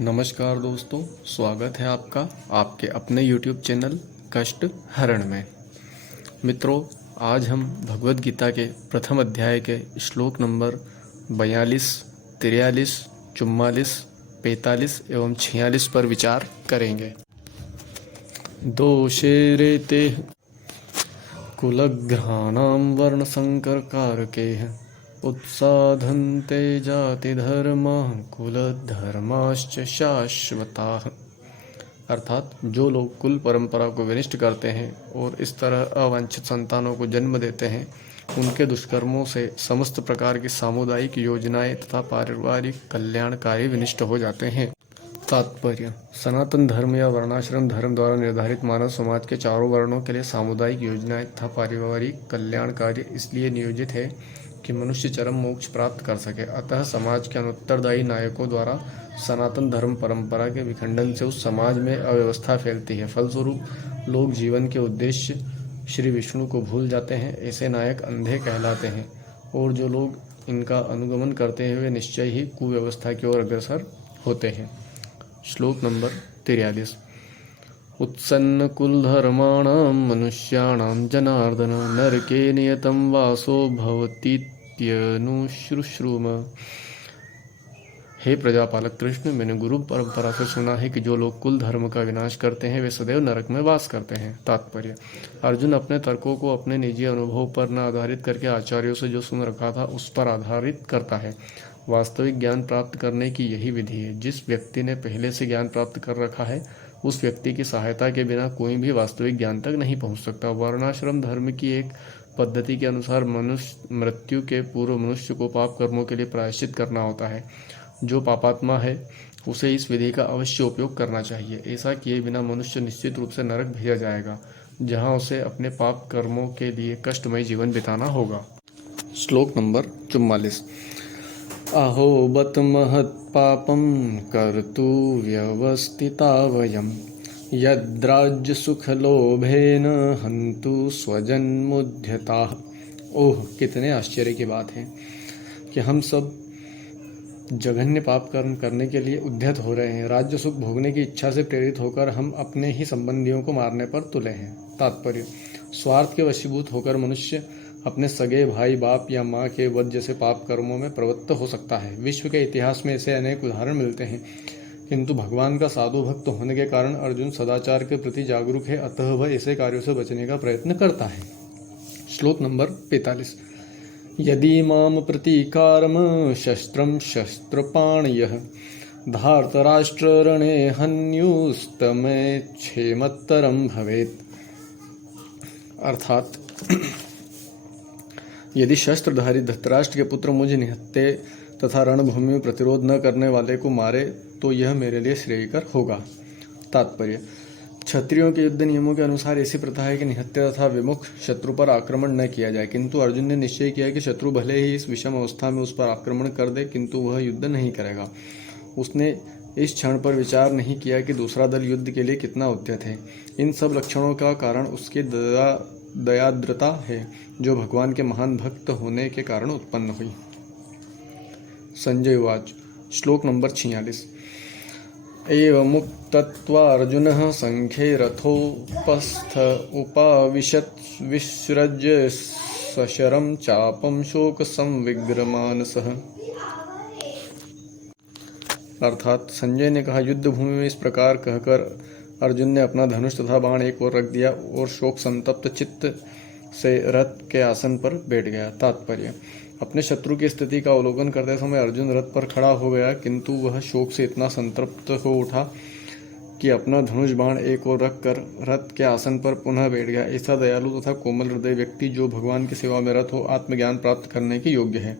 नमस्कार दोस्तों, स्वागत है आपका आपके अपने YouTube चैनल कष्ट हरण में। मित्रों, आज हम भगवद गीता के प्रथम अध्याय के श्लोक नंबर 42, 43, 44, 45 एवं 46 पर विचार करेंगे। दोषे रेते कुलघ्राणां वर्णसंकरकारकैः उत्साधन्ते जातिधर्माः कुलधर्माश्च शाश्वताः। अर्थात जो लोग कुल परंपरा को विनष्ट करते हैं और इस तरह अवांछित संतानों को जन्म देते हैं, उनके दुष्कर्मों से समस्त प्रकार की सामुदायिक योजनाएं तथा पारिवारिक कल्याण कार्य विनष्ट हो जाते हैं। तात्पर्य: सनातन धर्म या वर्णाश्रम धर्म द्वारा निर्धारित मानव समाज के चारों वर्णों के लिए सामुदायिक योजनाएं तथा पारिवारिक कल्याण कार्य इसलिए नियोजित है कि मनुष्य चरम मोक्ष प्राप्त कर सके। अतः समाज के अनुत्तरदायी नायकों द्वारा सनातन धर्म परंपरा के विखंडन से उस समाज में अव्यवस्था फैलती है। फलस्वरूप लोग जीवन के उद्देश्य श्री विष्णु को भूल जाते हैं। ऐसे नायक अंधे कहलाते हैं और जो लोग इनका अनुगमन करते हैं वे निश्चय ही कुव्यवस्था की ओर अग्रसर होते हैं। श्लोक नंबर 43। उत्सन्न कुलधर्माणां मनुष्याणां जनार्दन नरके नियतं वासो भवतीत्यनुश्रुश्रुम। हे प्रजापालक कृष्ण, मैंने गुरु परंपरा से सुना है कि जो लोग कुल धर्म का विनाश करते हैं वे सदैव नरक में वास करते हैं। तात्पर्य: अर्जुन अपने तर्कों को अपने निजी अनुभव पर न आधारित करके आचार्यों से जो सुन रखा था उस पर आधारित करता है। वास्तविक ज्ञान प्राप्त करने की यही विधि है। जिस व्यक्ति ने पहले से ज्ञान प्राप्त कर रखा है उस व्यक्ति की सहायता के बिना कोई भी वास्तविक ज्ञान तक नहीं पहुंच सकता। वर्णाश्रम धर्म की एक पद्धति के अनुसार मनुष्य मृत्यु के पूर्व मनुष्य को पाप कर्मों के लिए प्रायश्चित करना होता है। जो पापात्मा है उसे इस विधि का अवश्य उपयोग करना चाहिए। ऐसा किए बिना मनुष्य निश्चित रूप से नरक भेजा जाएगा, जहां उसे अपने पाप कर्मों के लिए कष्टमय जीवन बिताना होगा। श्लोक नंबर 44। अहो बत महत्पापं कर्तु व्यवस्थिता वयं यद्राज्य सुखलोभेन हन्तु स्वजन्मुद्यताः। ओह, कितने आश्चर्य की बात है कि हम सब जघन्य पाप कर्म करने के लिए उद्यत हो रहे हैं। राज्य सुख भोगने की इच्छा से प्रेरित होकर हम अपने ही संबंधियों को मारने पर तुले हैं। तात्पर्य: स्वार्थ के वशीभूत होकर मनुष्य अपने सगे भाई, बाप या माँ के वध जैसे पाप कर्मों में प्रवृत्त हो सकता है। विश्व के इतिहास में ऐसे अनेक उदाहरण मिलते हैं, किंतु भगवान का साधु भक्त होने के कारण अर्जुन सदाचार के प्रति जागरूक है, अतः वह ऐसे कार्यों से बचने का प्रयत्न करता है। श्लोक नंबर 45। यदि माम प्रतीकारम शस्त्रम शस्त्रपाणयः धार्तराष्ट्ररणे हन्युस्तमे क्षेमत्तरम भवेत्। अर्थात यदि शस्त्रधारी धृतराष्ट्र के पुत्र मुझ निहत्थे तथा रणभूमि में प्रतिरोध न करने वाले को मारे तो यह मेरे लिए श्रेयकर होगा। तात्पर्य: क्षत्रियों के युद्ध नियमों के अनुसार ऐसी प्रथा है कि निहत्थे तथा विमुख शत्रु पर आक्रमण न किया जाए, किंतु अर्जुन ने निश्चय किया कि शत्रु भले ही इस विषम अवस्था में उस पर आक्रमण कर दे किंतु वह युद्ध नहीं करेगा। उसने इस क्षण पर विचार नहीं किया कि दूसरा दल युद्ध के लिए कितना उद्यत है। इन सब लक्षणों का कारण उसकी दयाद्रता है, जो भगवान के महान भक्त होने के कारण उत्पन्न हुई। संजय उवाच। श्लोक नंबर 46। एवमुक्त्वा संख्ये रथोपस्थ उपाविशत् विसृज्य सशरं चापं शोक संविग्रमानसः। अर्थात संजय ने कहा, युद्ध भूमि में इस प्रकार कहकर अर्जुन ने अपना धनुष तथा बाण एक ओर रख दिया और शोक संतप्त चित्त से रथ के आसन पर बैठ गया। तात्पर्य: अपने शत्रु की स्थिति का अवलोकन करते समय अर्जुन रथ पर खड़ा हो गया, किंतु वह शोक से इतना संतप्त हो उठा कि अपना धनुष बाण एक ओर रखकर रथ के आसन पर पुनः बैठ गया। ऐसा दयालु तथा कोमल हृदय व्यक्ति जो भगवान की सेवा में रत हो आत्मज्ञान प्राप्त करने के योग्य है।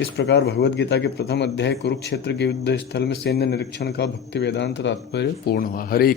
इस प्रकार भगवद गीता के प्रथम अध्याय कुरुक्षेत्र के युद्ध स्थल में सैन्य निरीक्षण का भक्ति वेदांत तात्पर्य पूर्ण हुआ। हरे